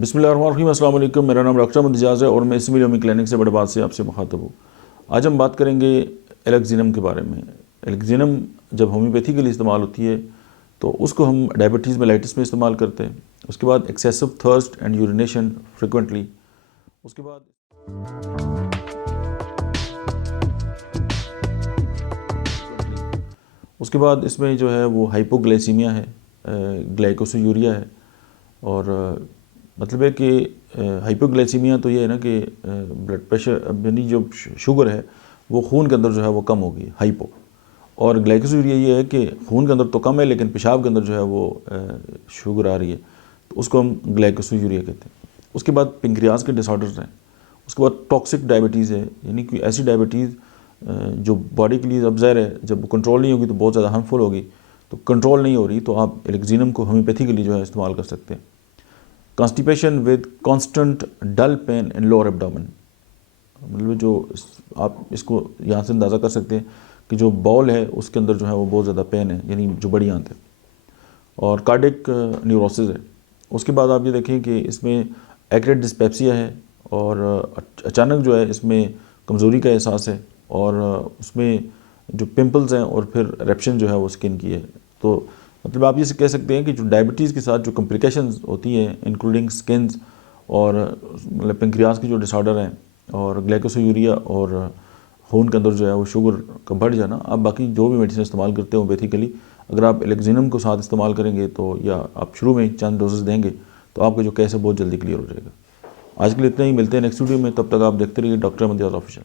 बिस्मिल्लाहिर्रहमानिर्रहीम, अस्सलाम वालेकुम। मेरा नाम डॉक्टर अहमद इजाज़ है और मैं इसमें योमी क्लिनिक से बड़े बात से आपसे मुखातब हूँ। आज हम बात करेंगे एलेक्जिनम के बारे में। एलेक्जिनम जब होम्योपैथी के लिए इस्तेमाल होती है तो उसको हम डायबिटीज़ मेलाइटिस में इस्तेमाल करते हैं। उसके बाद excessive thirst and urination frequently. उसके बाद इसमें जो है वो हाइपोग्लाइसीमिया है, ग्लाइकोसोयूरिया है। और मतलब है कि हाइपोग्लाइसीमिया तो ये है ना कि ब्लड प्रेशर यानी जो शुगर है वो खून के अंदर जो है वो कम होगी, हाइपो। और ग्लाइकोसोयूरिया ये है कि खून के अंदर तो कम है लेकिन पेशाब के अंदर जो है वो शुगर आ रही है, तो उसको हम ग्लाइकोसोयूरिया कहते हैं। उसके बाद पेंक्रियाज के डिसऑर्डर्स हैं। उसके बाद टॉक्सिक डायबिटीज़ है, यानी कि ऐसी डायबिटीज़ जो बॉडी के लिए अब ज़ाहिर है जब कंट्रोल नहीं होगी तो बहुत ज़्यादा हार्मफुल होगी। तो कंट्रोल नहीं हो रही तो आप एलेक्जिनम को होम्योपैथी के लिए जो है इस्तेमाल कर सकते हैं। Constipation with constant dull pain in lower abdomen, मतलब जो आप इसको यहाँ से अंदाज़ा कर सकते हैं कि जो बॉल है उसके अंदर जो है वो बहुत ज़्यादा पेन है, यानी जो बड़ी आंत है। और कार्डिक न्यूरोसिस है। उसके बाद आप ये देखें कि इसमें एक्यूरेट डिस्पेप्सिया है और अचानक जो है इसमें कमज़ोरी का एहसास है और उसमें जो पिंपल्स हैं और फिर रेप्शन जो है वो स्किन की है। तो मतलब आप ये कह सकते हैं कि जो डायबिटीज़ के साथ जो कॉम्प्लिकेशंस होती हैं इंक्लूडिंग स्किन्स और मतलब पेंक्रियाज की जो डिसऑर्डर हैं और ग्लाइकोसोयूरिया और खून के अंदर जो है वो शुगर का बढ़ जाना, आप बाकी जो भी मेडिसिन इस्तेमाल करते हो बेसिकली अगर आप एलेक्जिनम को साथ इस्तेमाल करेंगे तो या आप शुरू में चंद डोजेस देंगे तो आपका जो केस है बहुत जल्दी क्लियर हो जाएगा। आज के लिए इतना ही, मिलते हैं नेक्स्ट वीडियो में। तब तक आप देखते रहिए डॉक्टर अहमद इजाज़ ऑफिशियल।